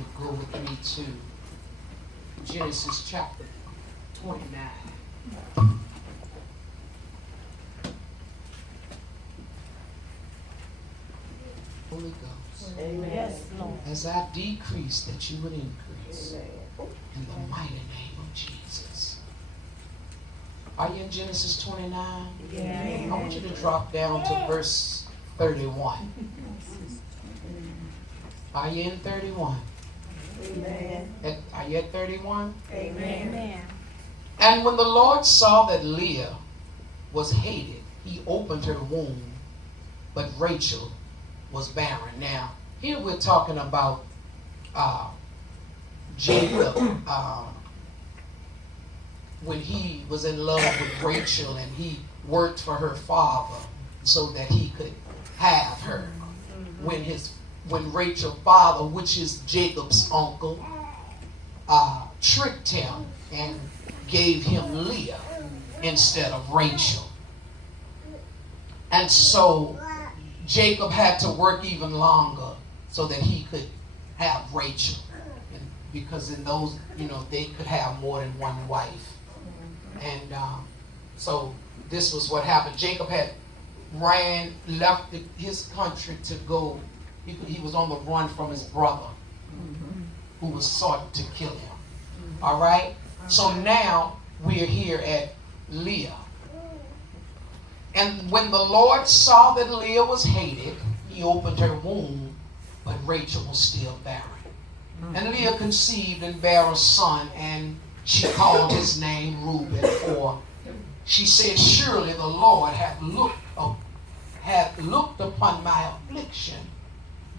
would go with me to Genesis chapter 29. Holy Ghost. Amen. Yes, Lord. As I decrease, that you would increase. In the mighty name of Jesus. Are you in Genesis 29? Yeah. I want you to drop down to verse 31. Are you in 31? Amen. Are you at 31? Amen. And when the Lord saw that Leah was hated, he opened her womb, but Rachel was barren. Now, here we're talking about Jacob when he was in love with Rachel and he worked for her father so that he could have her. When Rachel's father, which is Jacob's uncle, tricked him and gave him Leah instead of Rachel. And so Jacob had to work even longer so that he could have Rachel. And because in those, they could have more than one wife. And so this was what happened. Jacob had left his country to go. He was on the run from his brother who was sought to kill him. All right? So now we are here at Leah. And when the Lord saw that Leah was hated, he opened her womb, but Rachel was still barren. And Leah conceived and bare a son, and she called his name Reuben, for she said, surely the Lord hath looked upon my affliction.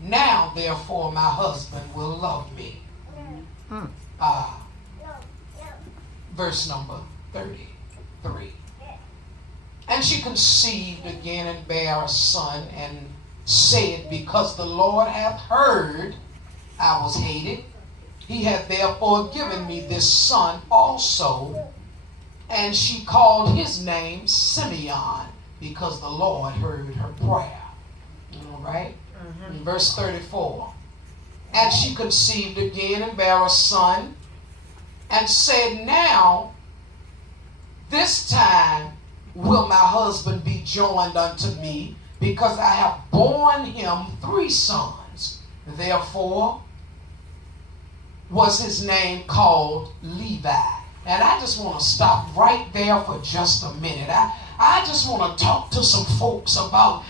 Now, therefore, my husband will love me. Verse number 33. And she conceived again and bare a son, and said, because the Lord hath heard I was hated, he hath therefore given me this son also. And she called his name Simeon, because the Lord heard her prayer. All right? Verse 34. And she conceived again and bare a son, and said, now, this time will my husband be joined unto me, because I have borne him 3 sons. Therefore was his name called Levi. And I just want to stop right there for just a minute. I just want to talk to some folks about,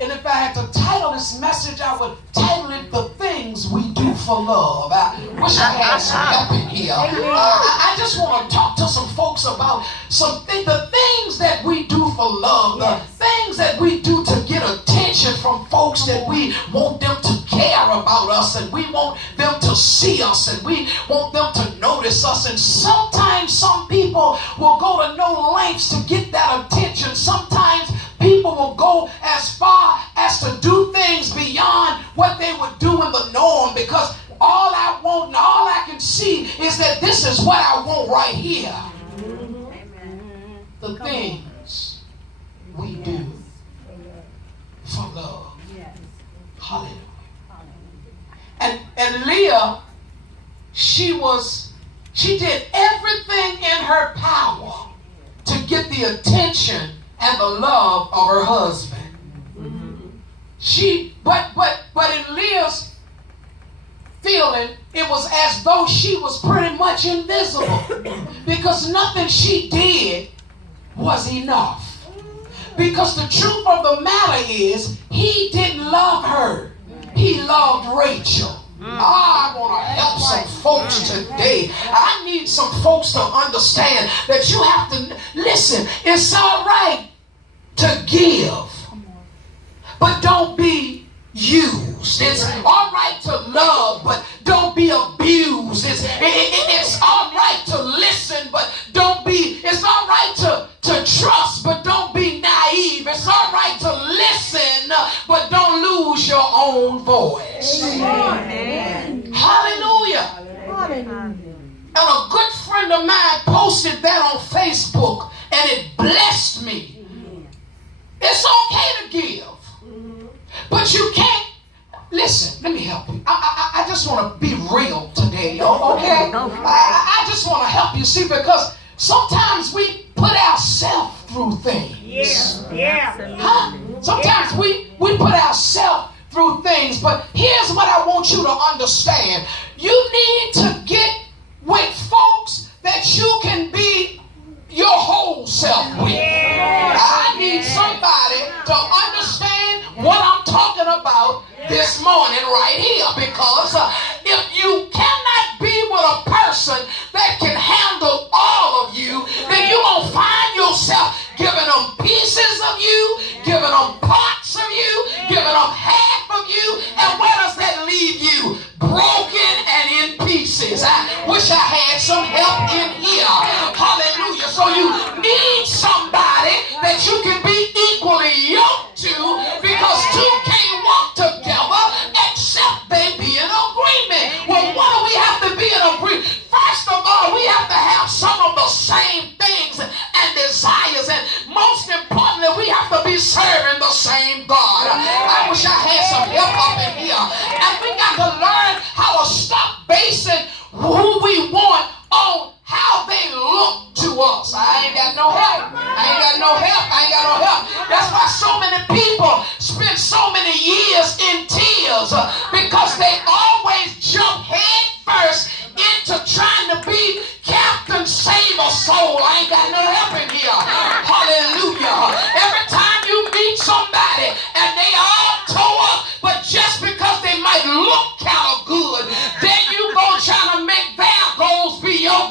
and if I had to title this message, I would title it The Things We Do for Love. I wish I had some help in here. I just want to talk to some folks about the things that we do for love, the things that we do to get attention from folks, that we want them to care about us, and we want them to see us, and we want them to notice us. And sometimes some people will go to no lengths to get that attention. Sometimes people will go as far as to do things beyond what they would do in the norm, because all I want and all I can see is that this is what I want right here. The things we do for love. Hallelujah. And Leah, she did everything in her power to get the attention and the love of her husband. But in Leah's feeling, it was as though she was pretty much invisible, because nothing she did was enough. Because the truth of the matter is, he didn't love her. He loved Rachel. I want to help some folks today. I need some folks to understand that you have to listen. It's all right to give, but don't be used. It's all right to love, but don't be abused. It's all right to listen, but don't be. It's all right to trust, but don't be naive. It's all right to listen, but don't lose your own voice. Amen. Hallelujah. Hallelujah. And a good friend of mine posted that on Facebook, and it blessed me. It's okay to give, but you can't Listen, let me help you. I just want to be real today, okay? I just want to help you, see, because sometimes we put ourselves through things. Huh? Sometimes we put ourselves through things, but here's what I want you to understand. You need to get with folks that you can be your whole self with. I need somebody to understand what I'm talking about this morning right here, because if you cannot be with a person that can handle all of you, then you're going to find yourself giving them pieces of you, giving them parts of you, giving them half of you, and where does that leave you? Broken and in pieces. I wish I had some help in here. Hallelujah. So you need somebody that you can be equally yoked to, because two can't walk together except they be in agreement. Well, why do we have to be in agreement? First of all, we have to have some of the same things and desires, and most importantly, we have to be serving the same God. I wish I had some help up in here. And we got to learn how to stop basing who we want on how they look to us. I ain't got no help. That's why so many people spend so many years in tears, because they always jump head first into trying to be Captain Save a Soul. I ain't got no help in here. Hallelujah. Every time you meet somebody and they all toe up, but just because they might look kind of good, then you go trying to make their goals be your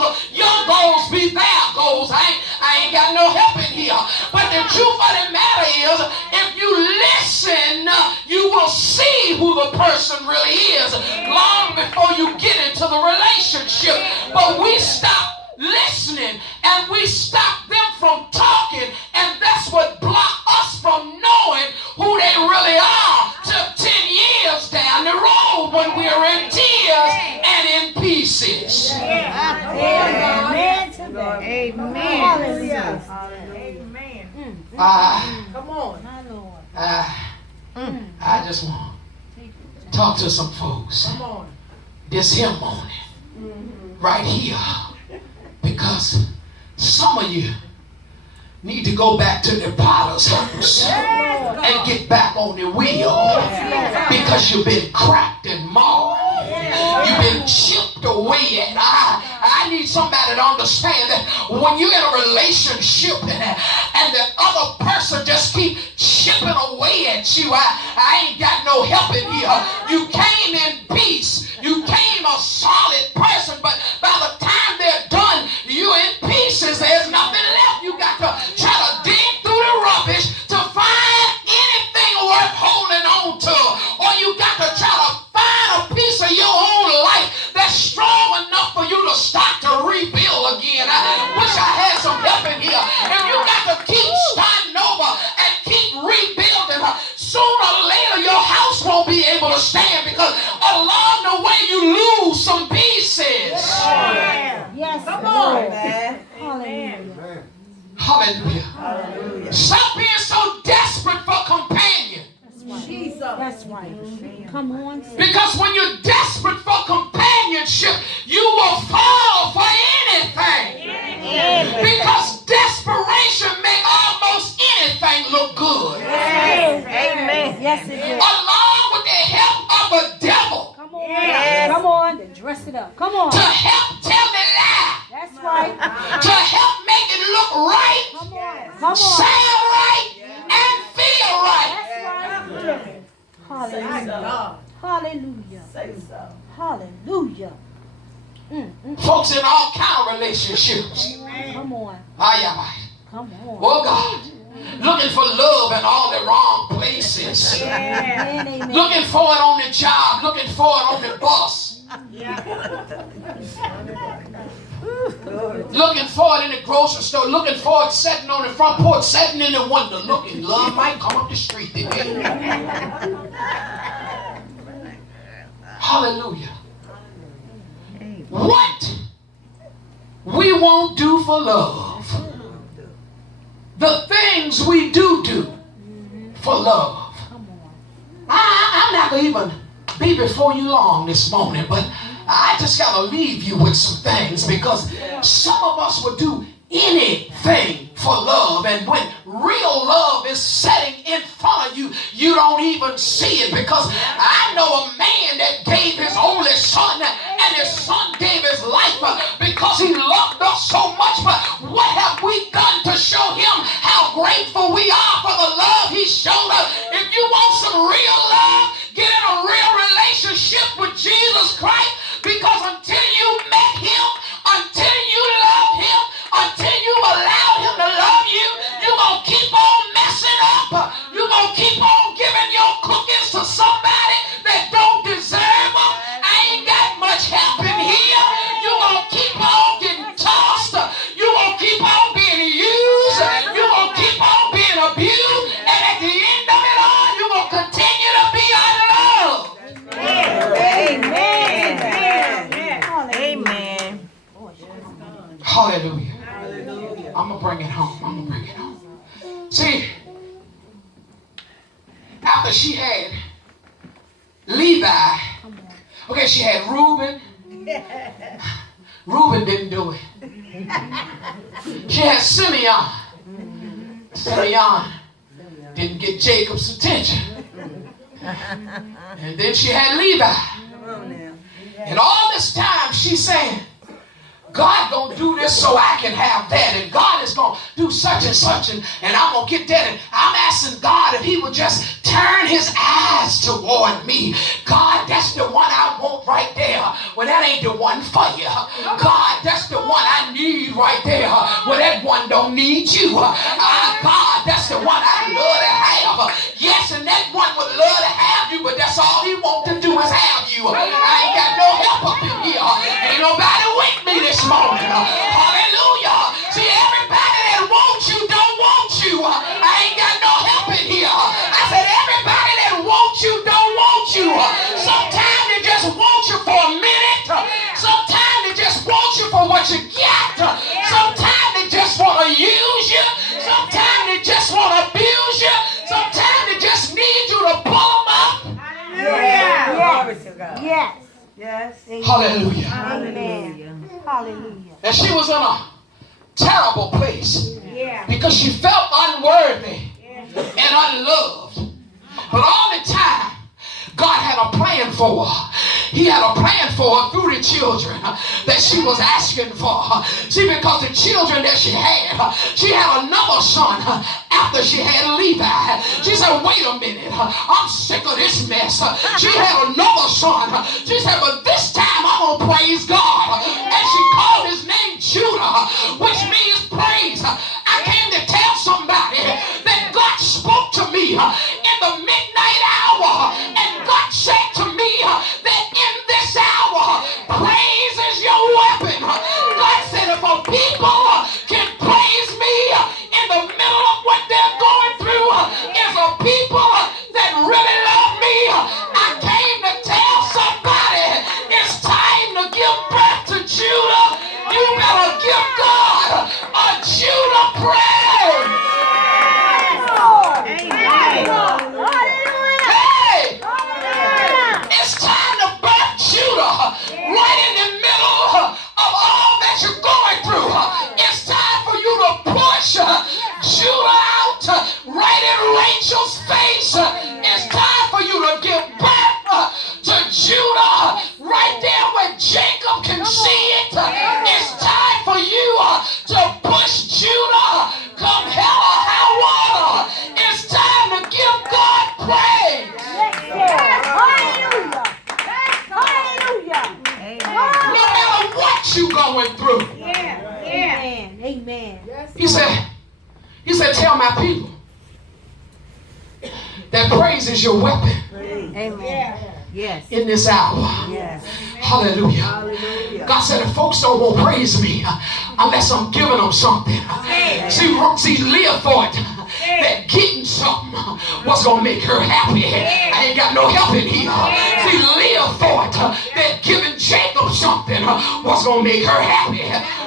goals be their goals. I ain't got no help in here. But the truth of the matter is, if you listen, you will see who the person really is long before you get into the relationship. But we stop listening and we stop them from talking, and that's what block us from knowing who they really are till 10 years down the road when we're in tears and in pieces. Amen. Hallelujah. Come on. My Lord. I just want to talk to some folks Come on. this here morning, right here, because some of you need to go back to the potter's house and get back on the wheel, because you've been cracked and marred. You've been chipped away at. I need somebody to understand that when you're in a relationship and the other person just keep chipping away at you, I ain't got no help in here. You came in peace. You came a solid person, but by the time they're done, you're in pieces. There's nothing left. You got to try to dig through the rubbish to find anything worth holding on to, or you got to try to find a piece of your own life that's strong enough for you to start to rebuild again. I wish I had some help in here. If you got to keep starting over and keep rebuilding, sooner or later your house won't be able to stand, because along the way you lose some pieces. Yes, Come Lord. on. Hallelujah. Hallelujah. Hallelujah. Stop being so desperate for companion. Jesus. That's right. Come on. Because when you're desperate for companionship, you will fall for anything. Because desperation makes almost anything look good. Amen. Yes, it is. Along with the help of a devil Come on. Come on. Then dress it up. Come on. to help tell the lie, That's right. to help make it look right, Come on. Come on. sound right, and feel right. That's right. Hallelujah. Hallelujah. Say so. Hallelujah. Folks in all kind of relationships. Come on. Come on. Oh God. Looking for love in all the wrong places. Amen. Amen. Looking for it on the job. Looking for it on the bus. Looking for it in the grocery store. Looking for it sitting on the front porch, sitting in the window, looking. Love might come up the street today. Hallelujah. What we won't do for love, the things we do for love. Come on. I'm not going to even be before you long this morning, but I just got to leave you with some things, because some of us would do anything for love, and when real love is setting in front of you, you don't even see it. Because I know a man that gave his only son, and his son gave his life because he loved us so much. But what have we done to show him how grateful we are for the love he showed us? If you want some real love, get in a real relationship with Jesus Christ, because until you met him, until you love him, until you allow him to love you, you're going to keep on messing up. You're going to keep on giving your cookies to somebody that don't deserve them. I ain't got much help in here. You're going to keep on getting tossed. You're going to keep on being used. You're going to keep on being abused. And at the end of it all, you're going to continue to be unloved. Amen. Amen. Hallelujah. I'm going to bring it home. I'm going to bring it home. See, after she had Levi, okay, she had Reuben. Reuben didn't do it. She had Simeon. Simeon didn't get Jacob's attention. And then she had Levi. And all this time she's saying, God gonna do this so I can have that, and God is gonna do such and such, and I'm gonna get that, and I'm asking God if he would just turn his eyes toward me. God, that's the one I want right there. Well, that ain't the one for you. God, that's the one I need right there. Well, that one don't need you. God, that's the one I love to have. Yes, and that one would love to have you, but that's all he wants to do is have you. I ain't got no help up in here. Ain't nobody with me this morning. Hallelujah. See, everybody that wants you don't want you. I ain't got no help in here. I said everybody that wants you don't want you. Sometimes they just want you for a minute. Sometimes they just want you for what you got. Sometimes they just want to use you. Sometimes they just want to abuse you. Sometimes they just need you to pull them up. Yes. Yes. Hallelujah. Amen. Hallelujah. And she was in a terrible place Yeah. because she felt unworthy and unloved. But all the time, God had a plan for her. He had a plan for her through the children that she was asking for. See, because the children that she had another son after she had Levi. She said, wait a minute, I'm sick of this mess. She had another son. She said, but this time I'm going to praise God. And she called his name Judah, which means praise. I came to tell somebody that God spoke to me in the midnight hour, and God said to me that in this hour, praise is your weapon. God said if a people can praise me in the middle of what they're going through, is a people that really love me. I came to tell somebody it's time to give birth to Judah. You better give God a Judah praise. Hey, it's time to birth Judah right in the middle of all that you're going through. It's time for you to push Judah out right in Rachel's face. It's time for you to give birth to Judah right there where Jacob can see it. It's time for you to push Judah come hell or high water. It's time to give God praise. Hallelujah. Hallelujah. No matter what you're going through. Amen. Amen. He said, tell my people that praise is your weapon Amen. Yes. in this hour. Yes. Hallelujah. God said, if folks don't want to praise me unless I'm giving them something. See, live for it. That getting something was going to make her happy. I ain't got no help in here. See, live for it. That giving Jacob something was going to make her happy.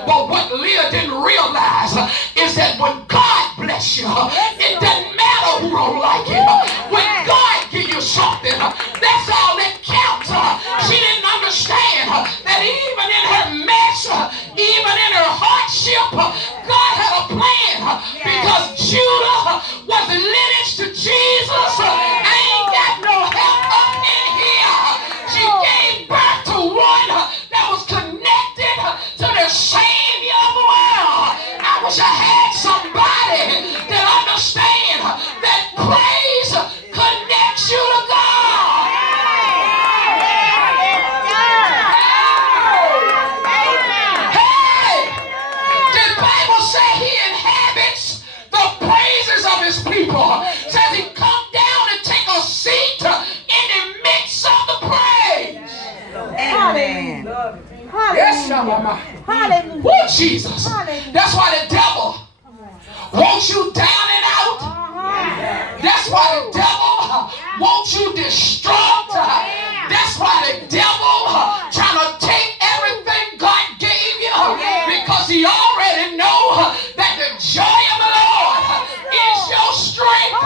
But what Leah didn't realize is that when God bless you, it doesn't matter who don't like it. When God give you something, that's all that counts. She didn't understand that even in her mess, even in her hardship, God had a plan because Judah was lineage to Jesus. I ain't got no help up in here. She gave birth to one that was connected to the Savior of the world. I wish I had somebody that understand that praise connects you to God. Hey, the Bible says he inhabits the praises of his people. Says he come down and take a seat in the midst of the praise. Amen. Yes, Mama. Hallelujah. Oh, Jesus. That's why the devil wants you down and out. That's why the devil wants you distraught. That's why the devil trying to take everything God gave you because he already know that the joy of the Lord is your strength.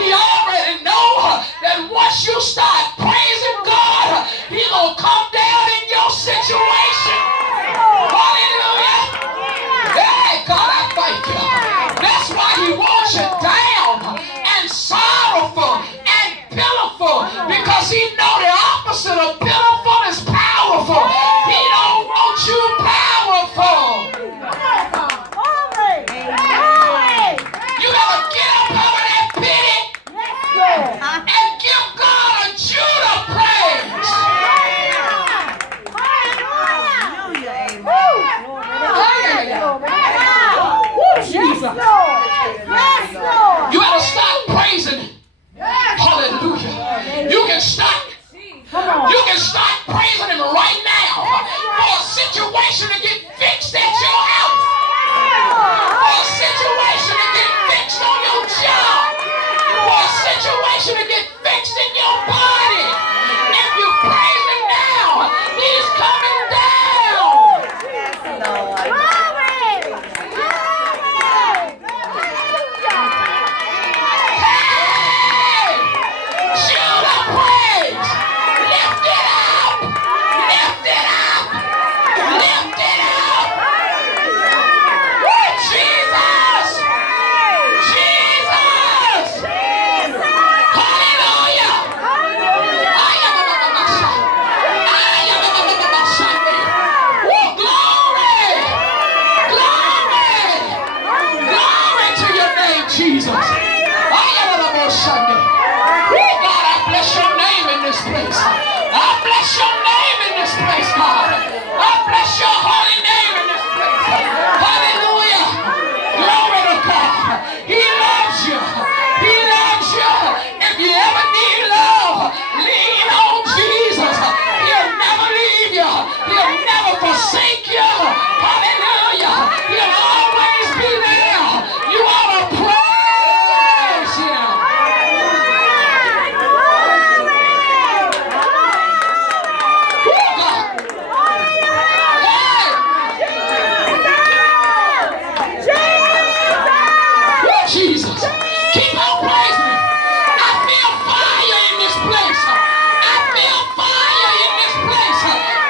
He already know that once you start praising God, he gonna come down in your situation. Hallelujah. Hey, God, I thank you. That's why he wants you down and sorrowful and pitiful, because he know the opposite of pitiful is powerful. He don't want you powerful. You gotta get up out of that pity and give God a Judah praise. Jesus. You gotta stop praising. Hallelujah. You can start praising him right now for a situation to get fixed at your house, for a situation to get fixed on your job, for a situation to get fixed in your body. If you praise him now, he's coming down. Hey! Judah praise! Lift it up! Lift it up! Lift it up! Woo, Jesus! Jesus! Hallelujah! Woo, glory! Glory! Glory to your name, Jesus! Oh, God, I bless your name in this place. I bless your name in this place, God. I bless your holy name in this place. Hallelujah. Glory to God. He loves you. He loves you. If you ever need love, lean on Jesus. He'll never leave you. He'll never forsake you. Hallelujah. He'll always be there. You ought to praise him. Jesus, keep on praising him. I feel fire in this place. I feel fire in this place.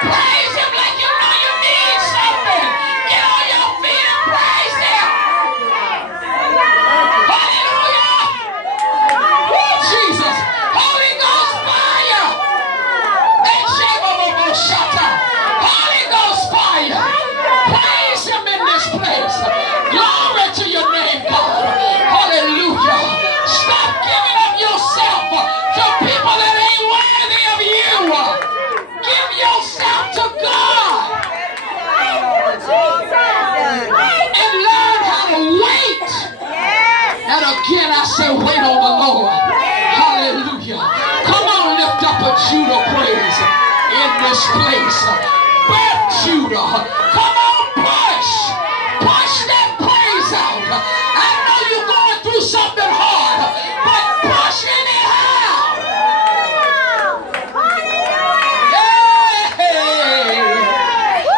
Praise him like you know you need something. Get on your feet and praise him. Hallelujah. Oh, Jesus. Holy Ghost fire. Holy Ghost fire. Praise him in this place. Glory to your name, God. Hallelujah. Stop giving up yourself to people that ain't worthy of you. Give yourself to God. And learn how to wait. And again I say wait on the Lord. Hallelujah. Come on, lift up a Judah praise in this place. Birth Judah. Come on, push. Push that praise out. I know you're going through something hard, but push anyhow. Hey.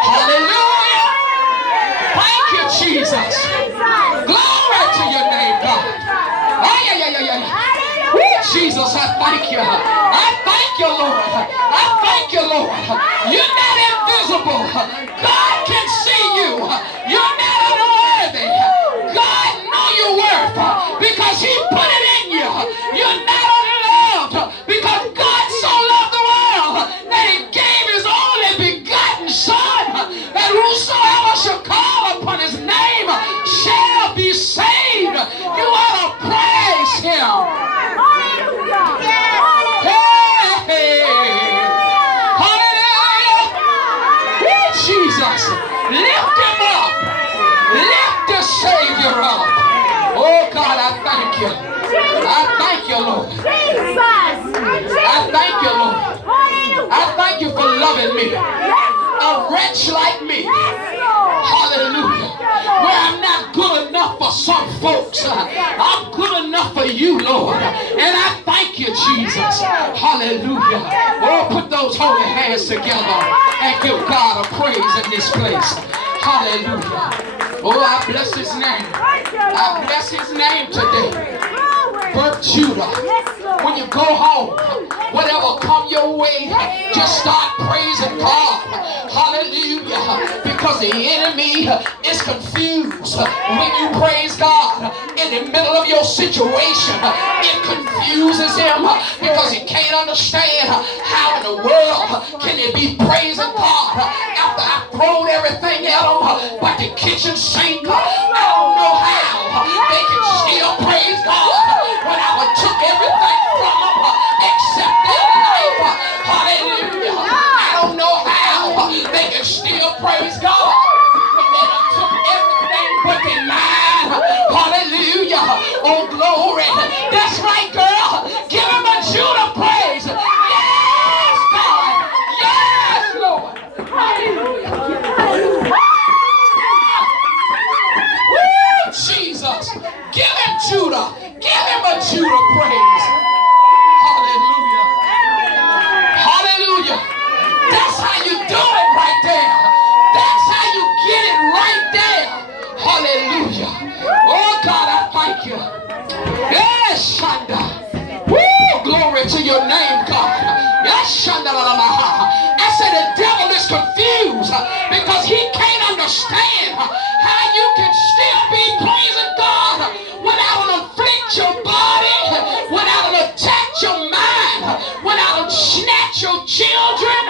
Hallelujah. Thank you, Jesus. Glory to your name, God. Woo, Jesus, I thank you. I thank thank you, Lord. I thank you, Lord. You're not invisible. God can see you. You're not unworthy. God knows your worth because he put it in you. You're not unloved because God so loved the world that he gave his only begotten Son, that whosoever shall call upon his name shall be saved. You ought to praise him. Hey, hallelujah. Oh, Jesus, lift him up. Lift the Savior up. Oh God, I thank you. I thank you, Lord. I thank you, Lord. I thank you for loving me. A wretch like me. Hallelujah. Where I'm not good enough for some folks. I'm good enough for you, Lord. And I thank you, Jesus. Hallelujah. Oh, put those holy hands together and give God a praise in this place. Hallelujah. Oh, I bless his name. I bless his name today. Birth Judah. When you go home, whatever come your way, just start praising God. Hallelujah. Because the enemy is confused when you praise God in the middle of your situation. It confuses him because he can't understand how in the world can they be praising God after I thrown everything at him but the kitchen sink. I don't know how they can still praise God when I took everything from them except their life. Hallelujah. I don't know how they can still praise God when they done took everything but their mind. Hallelujah. Oh, glory. That's right, girl. Give him a Judah praise. Yes, God. Yes, Lord. Hallelujah. Woo, Jesus. Give him Judah. Give him a Judah praise. Hallelujah. Hallelujah. That's how you do it right there. That's how you get it right there. Hallelujah. Oh God, I thank you. Yes, Shanda. Woo, glory to your name, God. Yes, Shanda. I said the devil is confused because he can't understand how you can still be praising God without an afflict your body, without an attack your mind, without an snatch your children,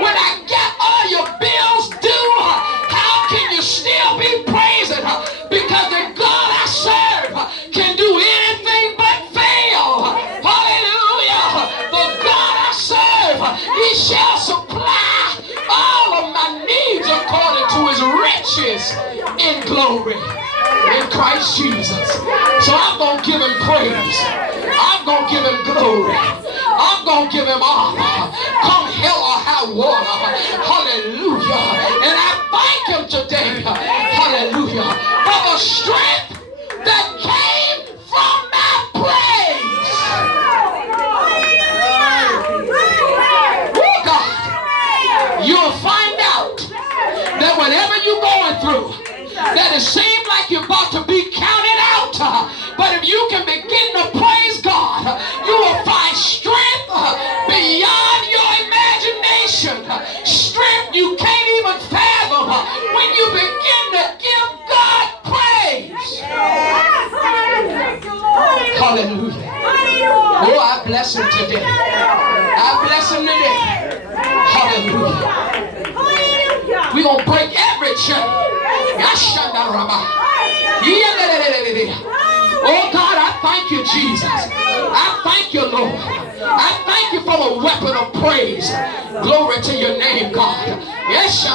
when I got all your bills due. How can you still be praising? Because the God I serve can do anything but fail. Hallelujah. The God I serve, he shall supply all of my needs according to his riches in glory in Christ Jesus. So I'm going to give him praise. I'm going to give him glory. I'm going to give him honor. Come hell or high water. Hallelujah. And I thank him today. Hallelujah. For the strength that came from my praise. Oh God. You'll find out that whenever you're going through, that it seems like you're about to be counted out. But if you can begin to praise God, you will find strength beyond your imagination. Strength you can't even fathom when you begin to give God praise. Hallelujah. Oh, I bless him today. I bless him today. Hallelujah. We're going to break every chain. Oh God, I thank you, Jesus. I thank you, Lord. I thank you for the weapon of praise. Glory to your name, God. Yes,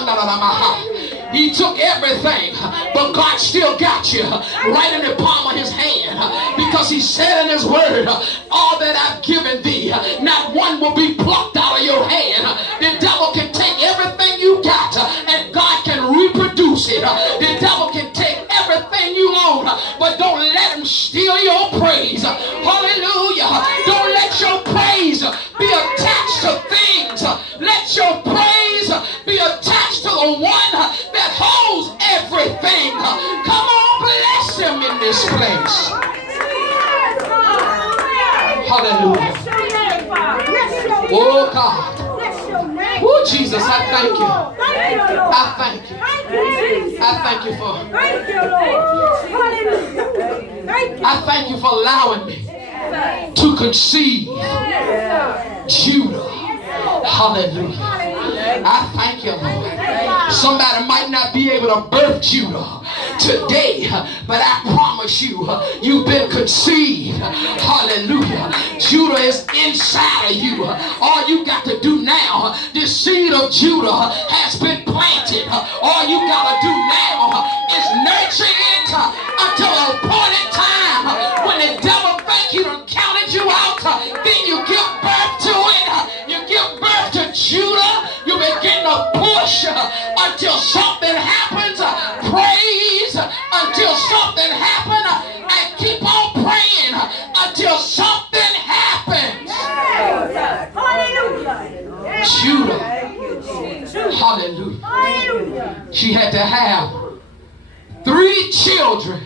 he took everything, but God still got you right in the palm of his hand, because he said in his word, all that I've given thee, not one will be plucked out of your hand. The devil can take everything you got and God can reproduce it. The devil can take everything you own, but don't let him steal your praise. Hallelujah. Don't let your praise be attached to things. Let your praise be attached to the one that holds everything. Come on, bless him in this place. Hallelujah. Oh God. Bless your name. Oh Jesus, I thank you. Thank you, Lord. I thank you. Thank you, Jesus. I thank you for. Thank you, Lord. Hallelujah. Thank you. I thank you for allowing me to conceive Judah. Hallelujah. I thank you, Lord. Somebody might not be able to birth Judah today, but I promise you, you've been conceived. Hallelujah. Judah is inside of you. All you got to do now, the seed of Judah has been planted. All you got to do now is nurture it until an appointed time when the devil think he done counted you out. Then you give birth to it. You give birth to Judah. You begin to push until something happens. Praise until something happens. And keep on praying until something happens. Hallelujah. Judah. Hallelujah. Hallelujah. She had to have 3 children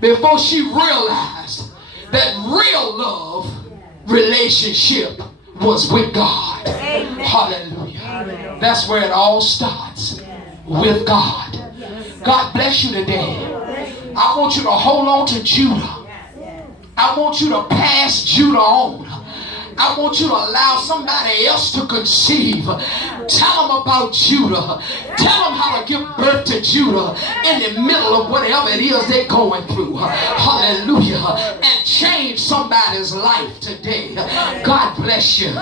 before she realized that real love relationship was with God. Hallelujah. That's where it all starts, with God. God bless you today. I want you to hold on to Judah. I want you to pass Judah on. I want you to allow somebody else to conceive. Tell them about Judah. Tell them how to give birth to Judah in the middle of whatever it is they're going through. Hallelujah. And change somebody's life today. God bless you.